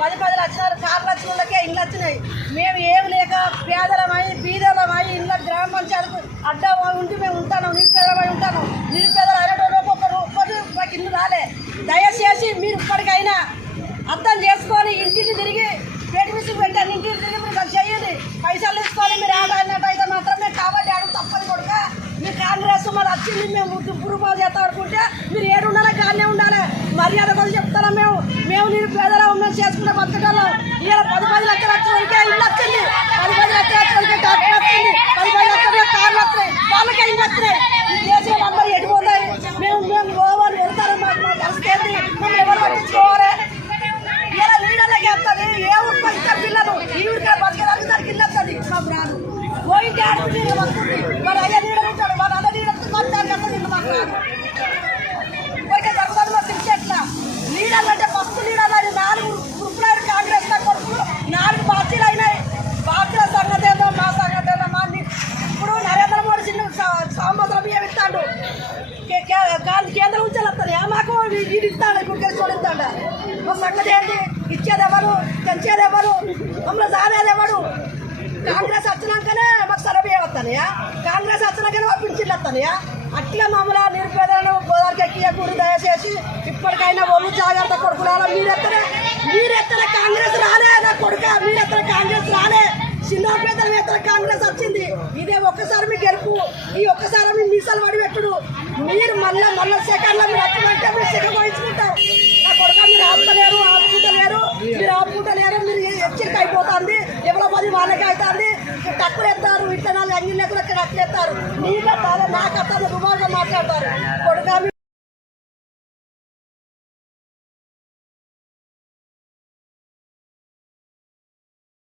10 లక్షలు కార్లు వచ్చిన వాళ్ళకే ఇళ్ళు వచ్చినాయి. మేము ఏమి లేక పేదలమై బీదలమై ఇళ్ళ గ్రామ పంచాయతీకు అడ్డా ఉండి మేము ఉంటాను, నిరుపేదలమై ఉంటాను. నిరుపేదలు అయినటువంటి ఒక్కరు మాకు ఇల్లు రాలే. దయచేసి మీరు ఇప్పటికైనా అర్థం చేసుకొని ఇంటికి తిరిగి పేటిమిషన్ పెట్టండి, ఇంటికి తిరిగి మీరు చేయండి. పైసలు తీసుకొని మీరు ఆడాడినట్టయితే మాత్రమే కాబట్టి అడుగు తప్పని కొడుక. మీరు కాంగ్రెస్ మరి వచ్చింది మేము పురుమాలు చేస్తాం అనుకుంటే మీరు ఏడు ఉండాలి, గానే ఉండాలి. మర్యాద కూడా చెప్తారా మేము నిరుపేదలం, మేము చేసుకుంటే బతకటం. ఇలా 10 లక్షల వరకే ఇల్లు వచ్చింది, 10 లక్షల వరకే డాక్టర్ వచ్చింది, 10 లక్షల కార్లు వస్తున్నాయి, వాళ్ళకే ఇల్లు వచ్చినాయి. ఈ దేశం అందరూ ఎడిపోతాయి. మేము గోవాలు వెళ్తారు, మాకు పరిస్థితి ఏంటి? మేము ఎవరు పట్టించుకోవాలి? ఇలా లీడర్లకి వస్తుంది. ఏ ఊరికి ఇస్తారు పిల్లలు? ఈ ఊరికే బతకడానికి దానికి ఇల్లు వస్తుంది, మాకు రాదు. పోయింటే ఆడుకుంటే వస్తుంది. మరి అయ్యా లీడర్ ఉంటాడు, వాళ్ళ అన్న లీడర్ దానికి వస్తుంది, ఇల్లు మాకు రాదు. పోయితే జరుగుతుంది మాకు క్రికెట్లా. లీడర్లు అంటే ఫస్ట్ లీడర్లు అని 4 గ్రూపులు కాంగ్రెస్ కొడుకులు 4 పార్టీలు అయినాయి. పార్టీల సంగతి ఏదో మా సంగతి ఏదో మా ఇప్పుడు నరేంద్ర మోడీ చిన్న సంవత్సరం బియ్యం ఇస్తాడు, కేంద్రం నుంచి వస్తాడు. మాకు వీడు ఇస్తాడు, ఇప్పుడు కలిసి ఇస్తాడు. మా సంగతి ఏంటి? ఇచ్చేది ఎవరు, పెంచేది ఎవరు, మమ్మల్ని సారేది ఎవరు? కాంగ్రెస్ వచ్చినాకనే మాకు సరబియ్యం వస్తాయా? కాంగ్రెస్ వచ్చినాకనే మాకు పింఛన్లు వస్తాయా? అట్లా మమ్మల్ని నిరుపేదలను గోదావరికి ఎక్కియకూరు. దయచేసి ఇప్పటికైనా ఒళ్ళు జాగ్రత్త కొడుకురాలా. మీరెత్తనే కాంగ్రెస్ రాలే నా కొడుక, మీరెత్తనే కాంగ్రెస్ రాలే. చిన్నపేదల ఎత్తన కాంగ్రెస్ వచ్చింది. ఇదే ఒక్కసారి మీ గెలుపు, ఈ ఒక్కసారి మీ మీసాలు పడి పెట్టుడు. మీరు మళ్ళా సెకండ్లో మీరు అప్పుడంటే మీరు సెకండ్ వహించుకుంటారు. నా కొడుక మీరు ఆపుతలేరు, మీరు ఆపుకుంటలేరు. మీరు హెచ్చరిక అయిపోతుంది. ఎవరో 10 వాళ్ళకి అవుతుంది. టక్కులు ఎత్తారు, ఇట్లా 4 అంగిళ్ళు ఎక్కడ టక్కులు ఎత్తారు. నీకు నా కథలు రుమాలుగా మాట్లాడతారు కొడుక.